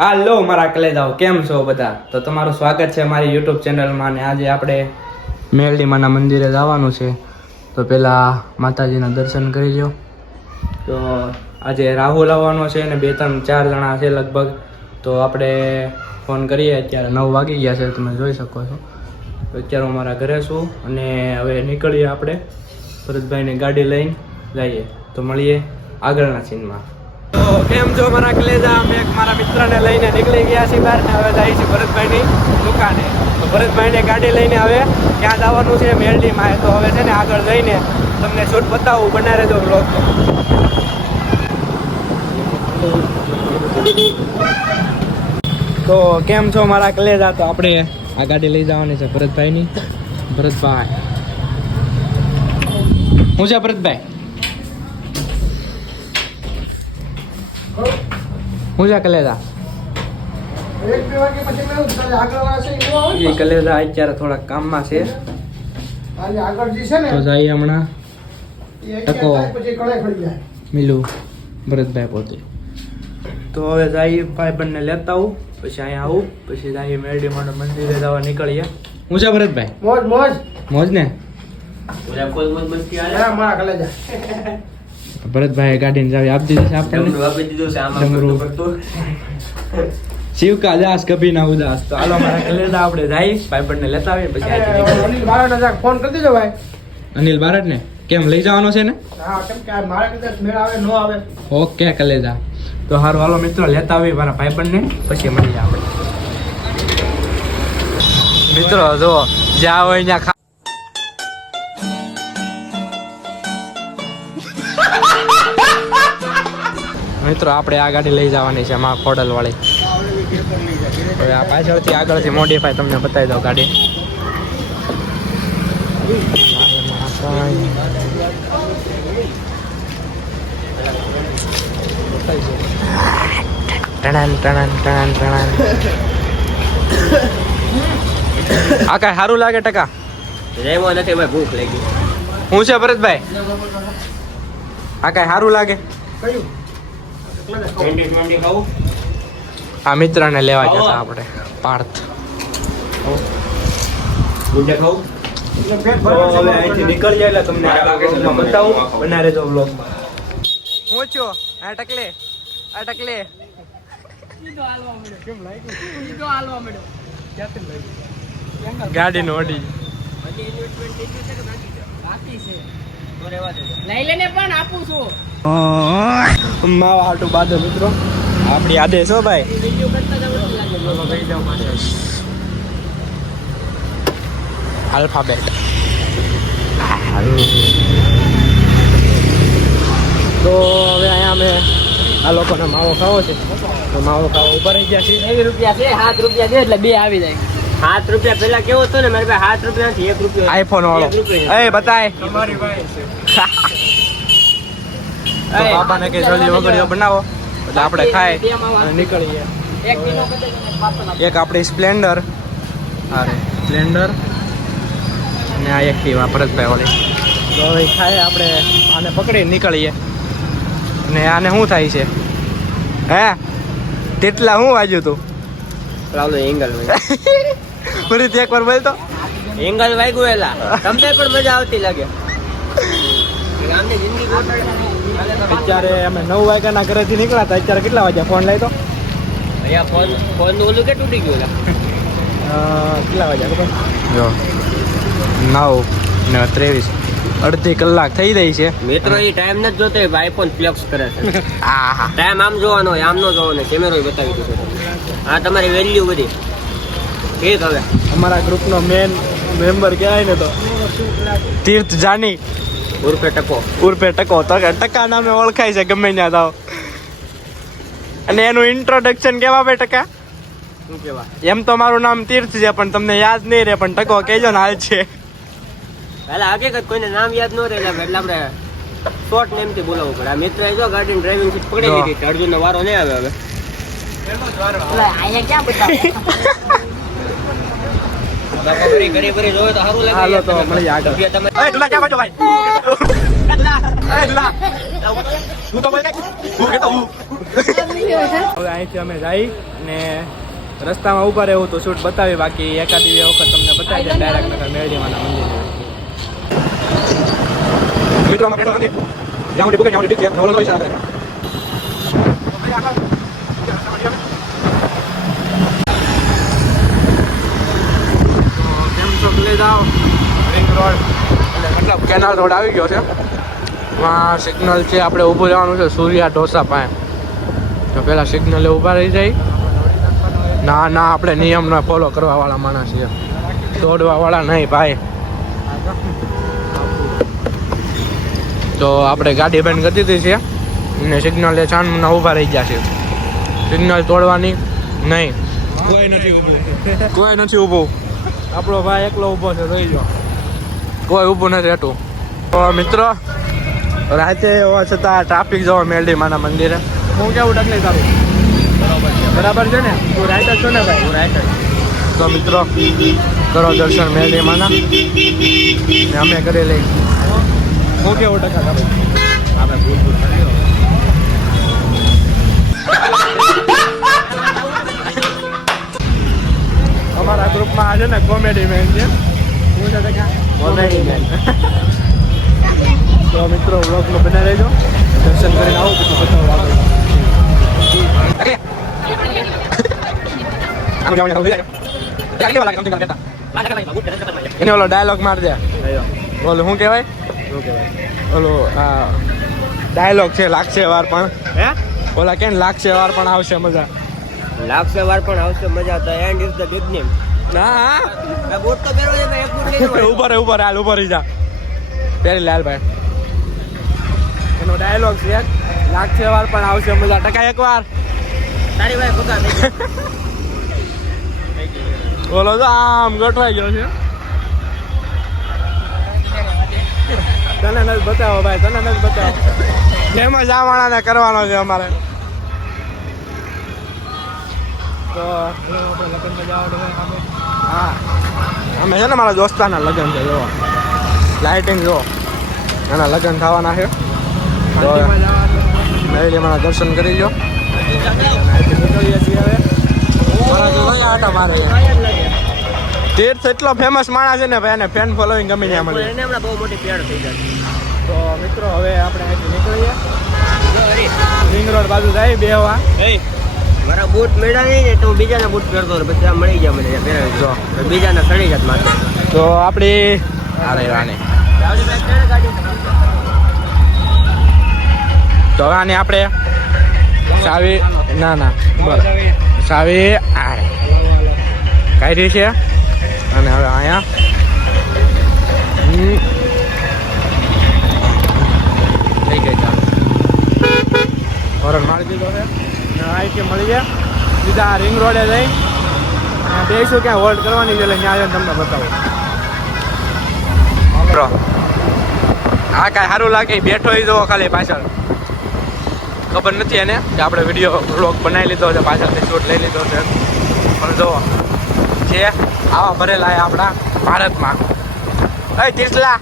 હાલો મારા કલેજાઓ, કેમ છો બધા? તો તમારું સ્વાગત છે મારી યુટ્યુબ ચેનલમાં. અને આજે આપણે મેલડીમાના મંદિરે જવાનું છે, તો પહેલાં માતાજીના દર્શન કરી લો. તો આજે રાહુલ આવવાનો છે અને 2-3-4 જણા છે લગભગ. તો આપણે ફોન કરીએ. અત્યારે 9 વાગી ગયા છે, તમે જોઈ શકો છો. તો અત્યારે હું મારા ઘરે છું અને હવે નીકળીએ આપણે ભરતભાઈની ગાડી લઈને જઈએ. તો મળીએ આગળના સીનમાં. તો કેમ છો મારા કલેજા? અમે મારા મિત્રને લઈને નીકળી ગયા છીએ બહાર ને હવે જાય છે ભરતભાઈની દુકાને. તો ભરતભાઈને ગાડી લઈને હવે ક્યાં જવાનું છે? મેલડીમાં. તો હવે છે ને આગળ જઈને તમને શૂટ બતાવું, બનાવી રહેજો બ્લોગ. તો કેમ છો મારા કલેજા? તો આપણે આ ગાડી લઈ જવાની છે ભરતભાઈની. ભરતભાઈ હું છે ભરતભાઈ? હું છે કલેજા? કલેજા અત્યારે થોડા કામમાં છે, તો જઈએ હમણાં ટકો મિલું ભરતભાઈ પોતે. તો હવે જઈએ ભાઈ બંને લેતા આવું, પછી અહીંયા આવું, પછી જઈએ મેરડીમાના મંદિરે જવા નીકળીએ. હું છે ભરતભાઈ? મોજ મોજ મોજ ને. ભરતભાઈ ગાડીને ચાવી આપી દીધી છે આપણને. શિવકા દાસ કભી ના ઉદાસ. તો હાલો મારા કલેજા આપણે જઈ ભાઈ બંને લેતા આવીએ, પછી અનિલ બારડ ફોન કરી દેજો ભાઈ. અનિલ બારડ ને કેમ લઈ જવાનો છે ને? હા, કેમ કે મારા કદાચ મેળ આવે ન આવે. ઓકે કલેજા. તો હારું હાલો મિત્રો, લેતા આવી મારા ભાઈ બંને, પછી મળીએ આપણે. મિત્રો જો જ્યાં હોય ત્યાં મિત્રો આપણે આ ગાડી લઈ જવાની છે માં ખોડલ વાળી. હવે આ પાછળથી આગળથી મોડિફાઈ તમને બતાવી દઉં ગાડી. ટણાન ટણાન ટણાન ટણાન. આ કાંઈ સારું લાગે ટકા? નથી ભાઈ, ભૂખ લાગી. હું છે ભરતભાઈ? આ કાંઈ સારું લાગે? આ મિત્રને લેવા જતા આપણે પાર્થ. નીકળી જાય એટલે તમને બતાવું, બના રહેજો બ્લોગમાં. હું છું આ ટકલે, આ ટકલે ગાડી નો ઓડી લઈ લેને પણ આપું છું. માવા હાટું બાદો મિત્રો આપણી આદેશ હો ભાઈ. આલ્ફાબેટ. તો હવે અહીંયા અમે આ લોકોને માવો ખાવો છે, તો માવો ખાવો ઉપર રહી ગયા છે. 1 રૂપિયા છે, 7 રૂપિયા છે એટલે 2 આવી જાય. 7 રૂપિયા પેલા કેવો હતો ને મારી પાસે? 7 રૂપિયા નથી, 1 રૂપિયા. આઈફોન વાળો એ બતાય તમારી ભાઈ તો બાપાને કે જલ્દી વગડીઓ બનાવો એટલે આપણે ખાય અને નીકળીએ. એક આપણી સ્પ્લેન્ડર, અરે સ્પ્લેન્ડર અને આ એક્ટિવા ભરતભાઈ વાળી. તો હવે ખાય આપણે આને પકડી નીકળીએ. અને આને શું થાય છે? હે તેટલા શું વાગ્યું તું? એંગલ ફરીથી એકવાર બોલ તો. એંગલ વાગ્યું એલા તમને પણ મજા આવતી લાગે. અત્યારે અમે 9 વાગ્યાના ઘરેથી નીકળ્યા હતા. અત્યારે કેટલા વાગ્યા ફોન લઈ તો? ફોન ઓલું કે તૂટી ગયું? કેટલા વાગ્યા ખબર? જો 9:23, અડધી કલાક થઈ રહી છે. મિત્રો એ ટાઈમ નથી જોતો, આઈફોન ફ્લેક્સ કરે છે. ટાઈમ આમ જોવાનો હોય, આમ નો જોવાનો. કેમેરો બતાવી દીધો. આ તમારી વેલ્યુ બધી ઠીક. હવે અમારા ગ્રુપનો મેન મેમ્બર કહેવાય ને તો તીર્થ જાની ઉર્ફે ટકો. ટકા નામે ઓળખાય છે ગમે ત્યાં જાઓ. અને એનું ઇન્ટ્રોડક્શન કેવા ભાઈ ટકા? શું કેવા? એમ તો મારું નામ તીર્થ છે પણ તમને યાદ નહીં રહે, પણ ટકો કહેજો ને હાલ છે. પહેલા હકીકત કોઈને નામ યાદ ન રહે એટલે આપણે શોર્ટ નેમ થી બોલાવવું પડે. આ મિત્ર જો ગાડીની ડ્રાઇવિંગ સીટ પકડી લીધી છે. અર્જુનનો વારો નહીં આવે હવે. અહીંયા ક્યાં બતાવે? ઘરે ઘરે જોવે તો સારું લાગે. હાલો તો મળી આગળ. તમે એટલા ક્યાં બાજુ ભાઈ? એટલા તું તો બોલ ને. હું કેતો હું હવે અહીંથી અમે જઈ ને રસ્તામાં ઊભા રહેવું તો શૂટ બતાવી, બાકી એકાદી બે વખત તમને બતાવી દે ડાયરેક્ટ નગર મેરડીમાના મંદિરે. મતલબ કેનાલ રોડ આવી ગયો છે, સિગ્નલ છે, આપણે ઊભું રહેવાનું છે સૂર્યા ઢોસા પાસે. તો પેલા સિગ્નલે ઊભા રહી જાય. ના ના, આપણે નિયમને ફોલો કરવા વાળા માણસ છે, દોડવા વાળા નહીં ભાઈ. તો આપણે ગાડી બંધ કરી દીધી છે અને સિગ્નલે ચાંદના ઊભા રહી ગયા છે. સિગ્નલ તોડવાની નહીં, કોઈ નથી ઊભું. આપણો ભાઈ એકલો ઊભો છે, રહી ગયો, કોઈ ઊભું નથી રહેતું. તો મિત્રો, રાતે હોવા છતાં ટ્રાફિક જોવા મેરડીમાના મંદિરે. હું કેવું તકલીફ કરું? બરાબર છે ને? તું રાઈટ જ છો ને ભાઈ? હું રાઈટ જ. તો મિત્રો, કરો દર્શન મેરડીમાના ને અમે કરી લઈ. હું કેવું ટકા કરું? આપણે ભૂલ અમારા ગ્રુપમાં છે ને કોમેડી મેન છે. હું છે કોમેડી મેન. તો મિત્રો, વ્લોગમાં બના રહેજો, દર્શન કરીને આવો પછી બતાવો એને ઓલો ડાયલોગ માર દે. બોલો શું કહેવાય? ઓલો ડાયલોગ છે, લાગશે વાર પણ ઓલા કેમ લાગશે વાર પણ આવશે મજા. લાગશે વાર પણ આવશે મજા. તો એન્ડ ઇઝ ધ બિગનિંગ. ના બૂટ તો પહેરવો છે, એક બૂટ લઈ લો. ઉપર હાલ, ઉપર જા પહેરી લાલ ભાઈ. એનો ડાયલોગ છે, લાગશે વાર પણ આવશે મજા. ટકા એક વાર તારી ભાઈ ભગા થઈ બોલો તો આમ ગોઠવાઈ ગયો છે. તને નથી બતાવો ભાઈ, તને નથી બતાવો. ફેમસ આ માણાને કરવાનો છે અમારે. તો હા, અમે છે ને મારા દોસ્તારના લગ્ન છે. જો લાઇટિંગ જો, એના લગ્ન થવાના છે. તો મેરડીમાના દર્શન કરી લો. નીકળીએ છીએ હવે. આટા મારે તીર્થ એટલો ફેમસ માણસ છે ને ભાઈ, એને ફેન ફોલોઈંગ ગમે ત્યાં મળે. એને હમણાં બહુ મોટી પેડ થઈ જાય. તો મિત્રો, હવે આપણે અહીંથી નીકળીએ, રિંગ રોડ બાજુ જાય બેહવા. મારા બૂટ મળ્યા નહીં ને તો હું બીજાના બૂટ પહેરતો હતો, પછી આ મળી ગયા મને પહેરાવી જો બીજાના સડી જાત માથે. તો આપણી આને તો આને આપણે ચાવી ના બસ ચાવી કાઢી છે. અને હવે અહીંયા થઈ ગઈ ચાલો હોરન મારી દીધો છે. અહીંથી મળી ગયા સીધા રિંગ રોડે જઈ બેસું ક્યાં હોલ્ડ કરવાની છે, એટલે ત્યાં તમને બતાવું. હા કાંઈ સારું લાગે બેઠો એ જોવો ખાલી પાછળ. ખબર નથી એને કે આપણે વિડીયો વ્લોગ બનાવી લીધો છે, પાછળથી શૂટ લઈ લીધો છે. પણ જોવો છે આવા ભરેલા આપણા ભારતમાં. તીર્થલા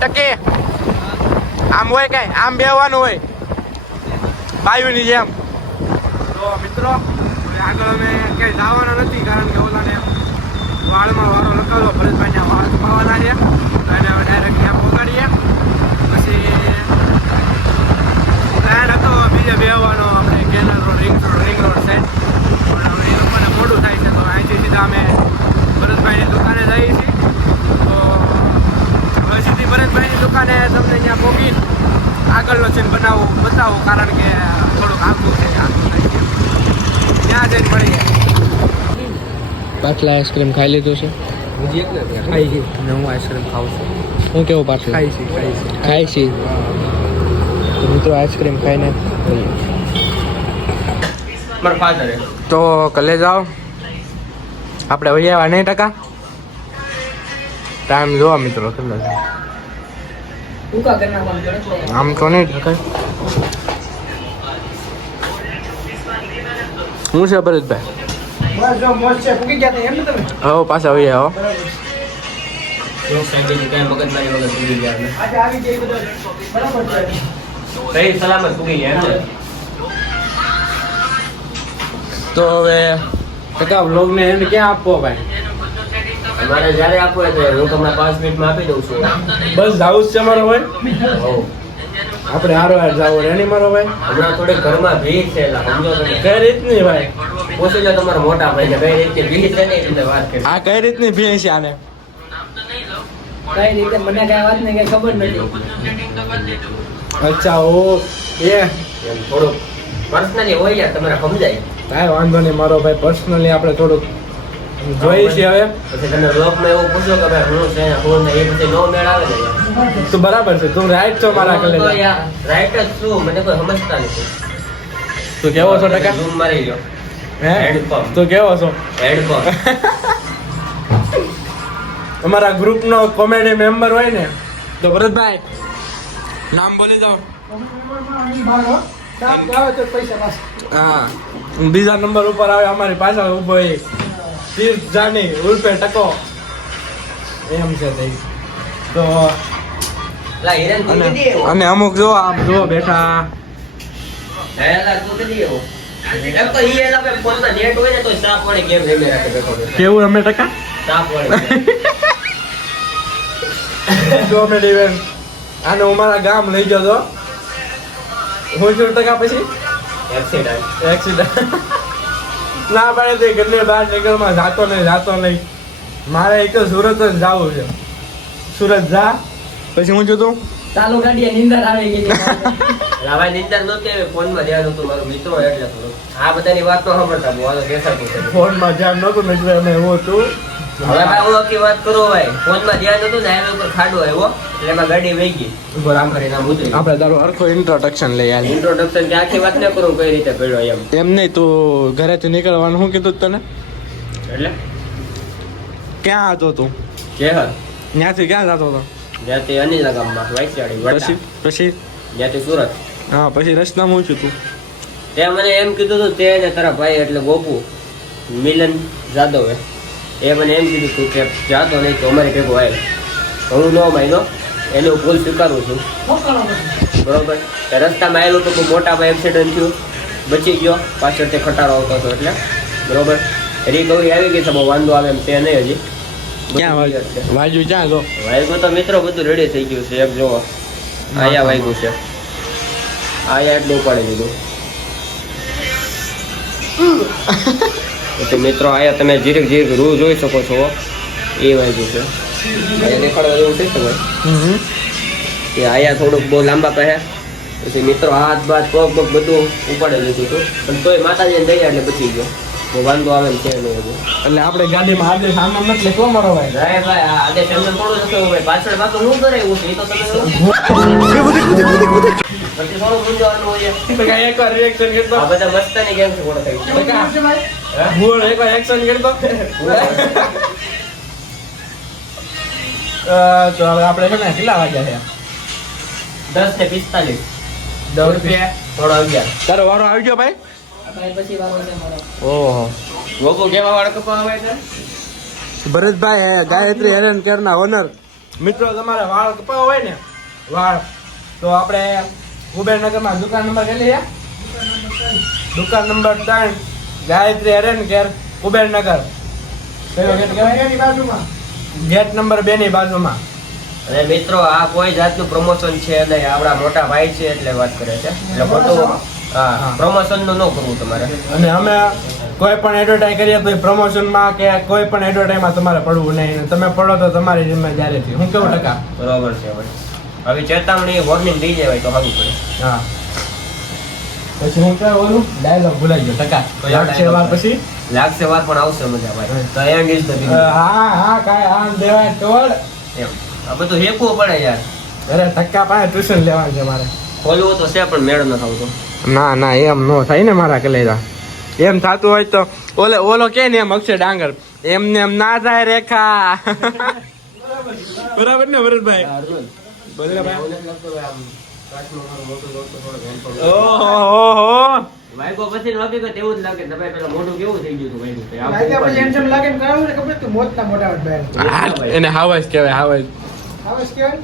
ટકી આમ હોય કઈ આમ બેહવાનું હોય બાયુની જેમ. તો મિત્રો, આગળ અમે ક્યાંય જવાના નથી, કારણ કે ઓલાને વાળમાં વારો લગાવ્યો, ભરતભાઈને વાળ કપાવવાના છે. અને હવે ડાયરેક્ટ ત્યાં પહોંચાડીએ. પછી પ્લાન હતો બીજે બેહવાનો, આપણે canal road ring road side, પણ હવે એ લોકોને મોડું થાય છે. તો અહીંથી સીધા અમે ભરતભાઈની દુકાને જઈએ છીએ. તો હવે સીધી ભરતભાઈની દુકાને તમને ત્યાં પહોંચીને આગળનો સીન બતાવું, કારણ કે થોડુંક આગું છે, ત્યાં જઈને મળી જાય. પાછલા આઈસ્ક્રીમ ખાઈ લીધું છે, ખાઈ છે અને હું આઈસ્ક્રીમ ખાઉં છું. હું કેવું પાછું ખાઈ છે તો મિત્રો આઈસ્ક્રીમ ખાઈને તો કલે જાઓ. આપણે વહી આવ્યા નહીં ટકા. ટાઈમ જોવા મિત્રો કેટલો છે. આમ તો નહીં ઠકાય. હું છે ભરતભાઈ? હવે પાછા વહી આવો. સહી સલામત પૂગી ગયા એમ ને. તો હવે ટકા વ્લોગને એન્ડ ક્યાં આપવો ભાઈ? મારે જ્યારે આપવું હોય ત્યારે હું તમને 5 મિનિટમાં આપી દઉં છું. બસ જાવું જ છે મારો ભાઈ. હોવ. આપણે હારો હાર જાવ રેની મારો ભાઈ. હમણાં થોડી ઘરમાં ભીડ છે એટલે સમજો તમે. કઈ રીતની ભાઈ? પૂછી લો તમારા મોટા ભાઈને કઈ રીતે ભીડ છે ને એ રીતે વાત કરી. આ કઈ રીતની ભીણ છે આને? કઈ રીતે મને કઈ વાત ને કઈ ખબર નથી. અચ્છા ઓ એ એમ થોડુંક પર્સનલી હોય યાર તમારે સમજાય. કાંઈ વાંધો નહીં મારો ભાઈ. પર્સનલી આપણે થોડુંક જોઈએ છીએ હવે. પછી તમે બ્લોગમાં એવું પૂછો કે ભાઈ હું છે હું ને એ પછી નો મેળ આવે ને યાર. તું બરાબર છે, તું રાઈટ છો મારા હું તો કલેજા. યાર રાઈટ જ છું, મને કોઈ સમજતા નથી. તું કેવો છો ટકા? ઝૂમ મારી લ્યો. હે હેડપંપ. તું કેવો છો? હેડપંપ. અમારા ગ્રુપનો કોમેડી મેમ્બર હોય ને તો ભરતભાઈ નામ બોલી દો. હા બીજા નંબર ઉપર આવે અમારી પાછળ ઉભો એ તીર્થ જાની ઉર્ફે ટકો એમ છે તઈ. તો લા હિરેન તું કીધી એવો. અને અમુક જો આમ જો બેઠા લા તું કીધી એવો. એમ તો ઈ એલા ભાઈ ફોનમાં નેટ હોય ને તો સાપ વાળી ગેમ રમી રાખે બેઠો બેઠો. કેવું અમે ટકા સાપ વાળી. કોમેડી વેન આને હું મારા ગામ લઈ ગયો તો હું છું ટકા પછી એક્સિડન્ટ. એક્સિડન્ટ ના પાડે તે ગલ્લે બહાર નીકળમાં જાતો નહીં મારે એક તો સુરત જ જવું છે. સુરત જા પછી હું જોતું ચાલુ ગાડીએ નીંદર આવી ગઈ. રાવા નિંદર નહોતી આવી, ફોનમાં ધ્યાન હતું મારો મિત્ર હોય એટલે થોડું. આ બધાની વાત નો સાંભળતા હું આ તો દેખાતું છે. ફોનમાં ધ્યાન નહોતું મેં કીધું અમે એવું હતું. હવે ભાઈ હું આખી વાત કરું ભાઈ ફોનમાં ધ્યાન હતું ને હાઈવે ઉપર ખાડો આવ્યો એટલે એમાં ગાડી વહી ગઈ. ઉપર આમ કરીને આમ ઉતરી. આપણે તારું હરખો ઇન્ટ્રોડક્શન લઈ આલી. ઇન્ટ્રોડક્શન કે આખી વાત ન કરું કઈ રીતે પડ્યો એમ. એમ નહીં તું ઘરેથી નીકળવાનું શું કીધું તને? એટલે ક્યાં હતો તું? જે હર ત્યાંથી ક્યાં જતો હતો? જ્યાંથી અનિલ ગામમાં વાઇસવાડી પછી પછી જ્યાંથી સુરત. હા પછી રસ્તામાં હું છું તું તે મને એમ કીધું હતું તે ને તારા ભાઈ એટલે ગોપુ મિલન જાદવ એ મને એમ કીધું હતું કે જાતો નહીં તો અમારી ભેગો આવે. હું ન માન્યો એનું ભૂલ સ્વીકારું છું બરોબર. તે રસ્તામાં આવેલું તો બહુ મોટામાં એક્સિડન્ટ થયું, બચી ગયો. પાછળથી ખટારો આવતો હતો એટલે બરોબર. રિકવરી આવી ગઈ છે, બહુ વાંધો આવે એમ તે નહીં હજી. ક્યાં વાગ્યું ક્યાં જો વાયગું તો મિત્રો બધું રેડી થઈ ગયું છે. એક જોવો આયા વાયગું છે, આયા એટલું ઉપાડી દીધું. પછી મિત્રો આયા તમે જીરીક રૂ જોઈ શકો છો એ વાયગું છે. આયા દેખાડવા જેવું છે ભાઈ એ આયા થોડુંક બહુ લાંબા પહે. પછી મિત્રો હાથ બાથ પગ પગ બધું ઉપાડી લીધું હતું પણ તોય માતાજીને દયા એટલે બચી ગયો. બહુ વાંધો આવે એમ છે નહીં હજુ. એટલે આપણે ગાડીમાં આજે સામાન નથી લેતો મારો ભાઈ. ભાઈ ભાઈ આ આદેશ એમને થોડું નતું ભાઈ પાછળ બાકી હું કરે એવું છે એ તો તમે પછી થોડું મૂંઝાવાનું હોય. એકવાર રિએક્શન કરતો આ બધા મસ્તાની ગેમ છે થોડો થઈ હું એકવાર એક્શન કરતો તો હવે આપણે છે ને કેટલા વાગ્યા છે? 10:45 10 રૂપિયા થોડો 11. તારો વારો આવી ગયો ભાઈ? પછી વારો છે મારો. ઓહો ગોપુ કેવા વાળ કપા આવે છે? ભરતભાઈ હે ગાયત્રી હેરન કેરના ઓનર. મિત્રો તમારે વાળ કપાવા હોય ને વાળ તો આપણે કુબેરનગરમાં દુકાન નંબર કેટલી છે? દુકાન number 3 Gayatri heron care Kubernagar. કયો ગેટ કહેવાય? ગેટ નંબર 2 ની બાજુમાં. અને મિત્રો આ કોઈ જાતનું પ્રમોશન છે નહીં, આપણા મોટા ભાઈ છે એટલે વાત કરે છે. એટલે ખોટું હા પ્રમોશન નું ન કરવું તમારે. અને અમે કોઈ પણ એડવર્ટાઈઝ કરીએ તો પ્રમોશનમાં કે કોઈ પણ એડવર્ટાઈઝમાં તમારે પડવું નહીં. તમે પડો તો તમારી જિમ્મેદારીથી. હું કેવું ટકા? બરોબર છે ભાઈ. હવે ચેતવણી વોર્નિંગ દઈ જાય તો સારું પડે. હા પછી હું કહેવાય ઓલું ડાયલોગ ભૂલાઈ ગયો ટકા. તો લાગશે વાર પછી લાગશે વાર પણ આવશે મજા ભાઈ. તો એન્ડ ઇઝ ધ હા હા કાંઈ આમ દેવાય ટોળ. એમ આ બધું હેકવું પડે યાર. અરે ટક્કા પાસે ટ્યુશન લેવાનું છે મારે. ખોલવું તો છે પણ મેળ ન થતો. ના ના એમ નો થાય ને મારા કલેજા. એમ થતું હોય તો ઓલો કે ને એમ અક્ષય ડાંગર એમને એમ ના થાય રેખા. બરાબર ને ભરતભાઈ? ઓહો વાયકો પછી વાગી ગયો તેવું જ લાગે. તમે પેલા મોઢું કેવું થઈ ગયું હતું વાયગું તે. લાગ્યા પછી એમ જેમ લાગે ને કરાવું ને ખબર તો મોતના મોઢા વટ બહાર. એને હાવસ કહેવાય હાવસ. આવેશ કહેવાય.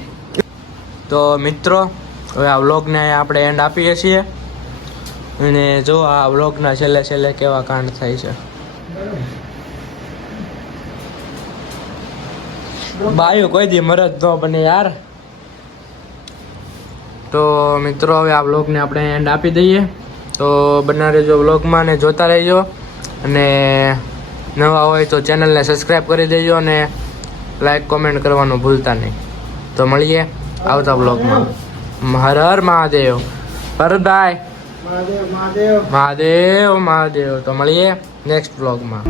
તો મિત્રો હવે આ વ્લોગને આપણે એન્ડ આપીએ છીએ અને જો આ વ્લોગના છેલ્લે છેલ્લે કેવા કાંડ થાય છે. બાયું કોઈ દી મરદ ન બને યાર. તો મિત્રો હવે આ વ્લોગને આપણે એન્ડ આપી દઈએ. તો બના રહેજો વ્લોગમાં ને જોતા રહેજો અને નવા હોય તો ચેનલને સબસ્ક્રાઈબ કરી દેજો અને લાઈક કોમેન્ટ કરવાનું ભૂલતા નહીં. તો મળીએ આવતા વ્લોગમાં. હર હર મહાદેવ. ભરતભાઈ મહાદેવ. તો મળીએ નેક્સ્ટ વ્લોગમાં.